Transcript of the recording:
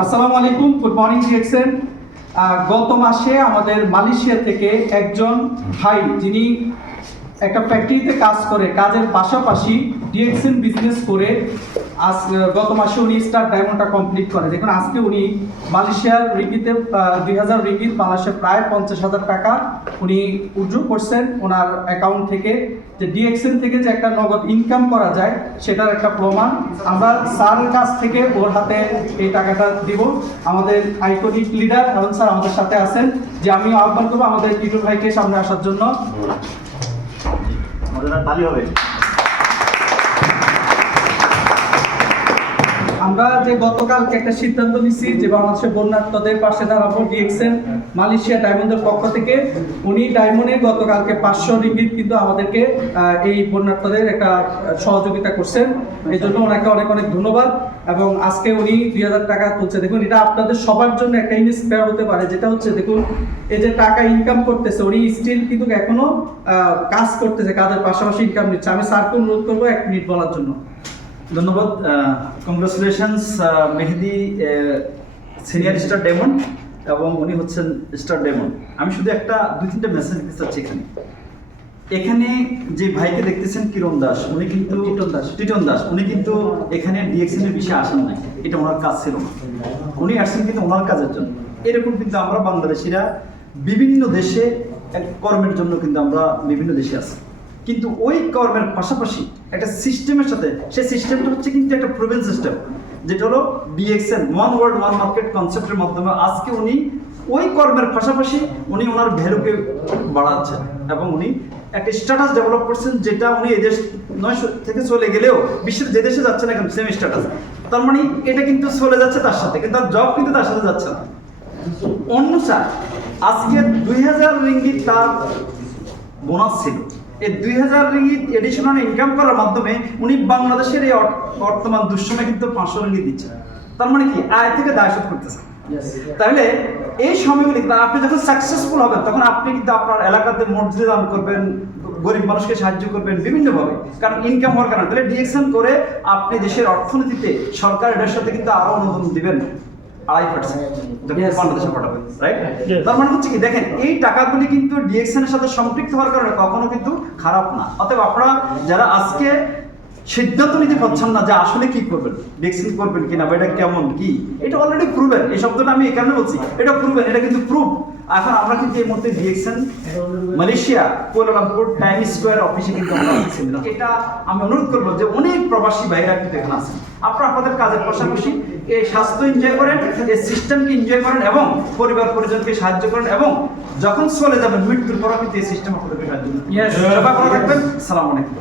আসসালামু আলাইকুম good morning DXN গত মাসে আমাদের মালয়েশিয়া থেকে একজন ভাই, যিনি একটা ফ্যাক্টরিতে কাজ করে, কাজের পাশাপাশি ডিএক্সএন বিজনেস করে, আজ গত মাসে উনি স্টার ডায়মন্ডটা কমপ্লিট করে। দেখুন, আজকে উনি মালয়েশিয়ার রিঙ্গিতে দুই হাজার রিঙ্গিত বাংলাদেশে প্রায় পঞ্চাশ হাজার টাকা উনি উইথড্র করছেন ওনার অ্যাকাউন্ট থেকে। যে ডিএক্সএন থেকে যে একটা নগদ ইনকাম করা যায়, সেটার একটা প্রমাণ। আমরা স্যারের কাছ থেকে ওর হাতে এই টাকাটা দিব। আমাদের আইকনিক লিডার এবং স্যার আমাদের সাথে আছেন, যে আমি আহ্বান করব আমাদের টিটু ভাইকে সামনে আসার জন্য। আমাদের হবে। আমরা যে গতকালকে একটা সিদ্ধান্ত নিছি যে বাংলাদেশের বন্যার্থদের পাশে দাঁড়াবো ডিএক্সএন মালয়েশিয়া ডায়মন্ডের পক্ষ থেকে। উনি ডায়মন্ডে গতকালকে পাঁচশো রিঙ্গিত কিন্তু আমাদেরকে এই বন্যার্থদের একটা সহযোগিতা করছেন। এই জন্য ওনাকে অনেক অনেক ধন্যবাদ এবং আজকে উনি দুই হাজার টাকা তুলছে। দেখুন এটা আপনাদের সবার জন্য একটা ইন্সপায়ার হতে পারে। যেটা হচ্ছে দেখুন এই যে টাকা ইনকাম করতেছে উনি স্টিল কিন্তু এখনও আহ, কাজ করতেছে কাজের পাশাপাশি ইনকাম নিচ্ছে। আমি স্যারকে অনুরোধ করব এক মিনিট বলার জন্য। ধন্যবাদ। Congratulations Mehedi senior star demon এবং উনি হচ্ছেন স্টার ডেমন আমি শুধু একটা দুই তিনটা মেসেজ দিতে চাচ্ছি এখানে। এখানে যে ভাইকে দেখতেছেন কিরণ দাস উনি কিন্তু টিটন দাস। টিটন দাস। উনি কিন্তু এখানে ডিএক্সএন এর বিষয়ে আসেন নাই। এটা ওনার কাজ ছিল না। উনি আসছেন কিন্তু ওনার কাজের জন্য। এরকম কিন্তু আমরা বাংলাদেশিরা বিভিন্ন দেশে কর্মের জন্য কিন্তু আমরা বিভিন্ন দেশে আছি। কিন্তু ওই কর্মের পাশাপাশি একটা সিস্টেমের সাথে, সেই সিস্টেমটা হচ্ছে কিন্তু একটা প্রুভেন সিস্টেম যেটা হলো DXN one world one market কনসেপ্টের মাধ্যমে আজকে উনি ওই কর্মের পাশাপাশি উনি ওনার ভ্যালুকে বাড়াচ্ছেন এবং উনি একটা স্ট্যাটাস ডেভেলপ করছেন যেটা উনি এদেশ নয় থেকে চলে গেলেও বিশ্বের যে দেশে যাচ্ছে না কেন সেম স্ট্যাটাস তার মানে এটা কিন্তু চলে যাচ্ছে তার সাথে, কিন্তু তার জব কিন্তু তার সাথে যাচ্ছে না। অন্য স্যার আজকে দুই হাজার রিঙ্গিত তার বোনাস ছিল। এই দুই হাজার রিঙ্গিত এডিশনাল ইনকাম করার মাধ্যমে উনি বাংলাদেশের এই বর্তমান দুঃসময় কিন্তু পাঁচশো রিঙ্গিত দিচ্ছে। তার মানে কি? আয় থেকে দায় শোধ করতেছে। তাহলে এই সময়গুলি আপনি যখন সাকসেসফুল হবেন তখন আপনি কিন্তু আপনার এলাকাতে মসজিদে দান করবেন গরিব মানুষকে সাহায্য করবেন বিভিন্নভাবে। কারণ ইনকাম হওয়ার কারণে। তাহলে ডিএকশন করে আপনি দেশের অর্থনীতিতে সরকার এটার সাথে কিন্তু আরও অনুদান দিবেন। আড়াই পার্সেন্ট বাংলাদেশে পাঠাবেন রাইট তার মানে হচ্ছে কি দেখেন এই টাকাগুলি কিন্তু ডিএকশনের সাথে সম্পৃক্ত হওয়ার কারণে কখনো কিন্তু খারাপ না। অতএব আপনারা যারা আজকে সিদ্ধান্ত নিতে পারছেন না যে আসলে কি করবেন ডিএকশন করবেন কিনা বা এটা কেমন কি? এটা অলরেডি প্রুভেন এই শব্দটা আমি এখানে বলছি। এটা প্রুভেন এটা কিন্তু প্রুভ এখন আমরা কিন্তু এই মুহূর্তে DXN Malaysia Kuala Lumpur time square অফিসে কিন্তু আমরা seminar। এটা আমি অনুরোধ করব যে অনেক প্রবাসী ভাইরা কিন্তু এখানে আছেন। আপনারা আপনাদের কাজের পাশাপাশি এই স্বাস্থ্য এনজয় করেন এই সিস্টেমকে এনজয় করেন এবং পরিবার পরিজনকে সাহায্য করেন এবং যখন চলে যাবেন মৃত্যুর পরও কিন্তু এই সিস্টেম আপনাদেরকে সাহায্য থাকবেন। সালাম আলাইকুম।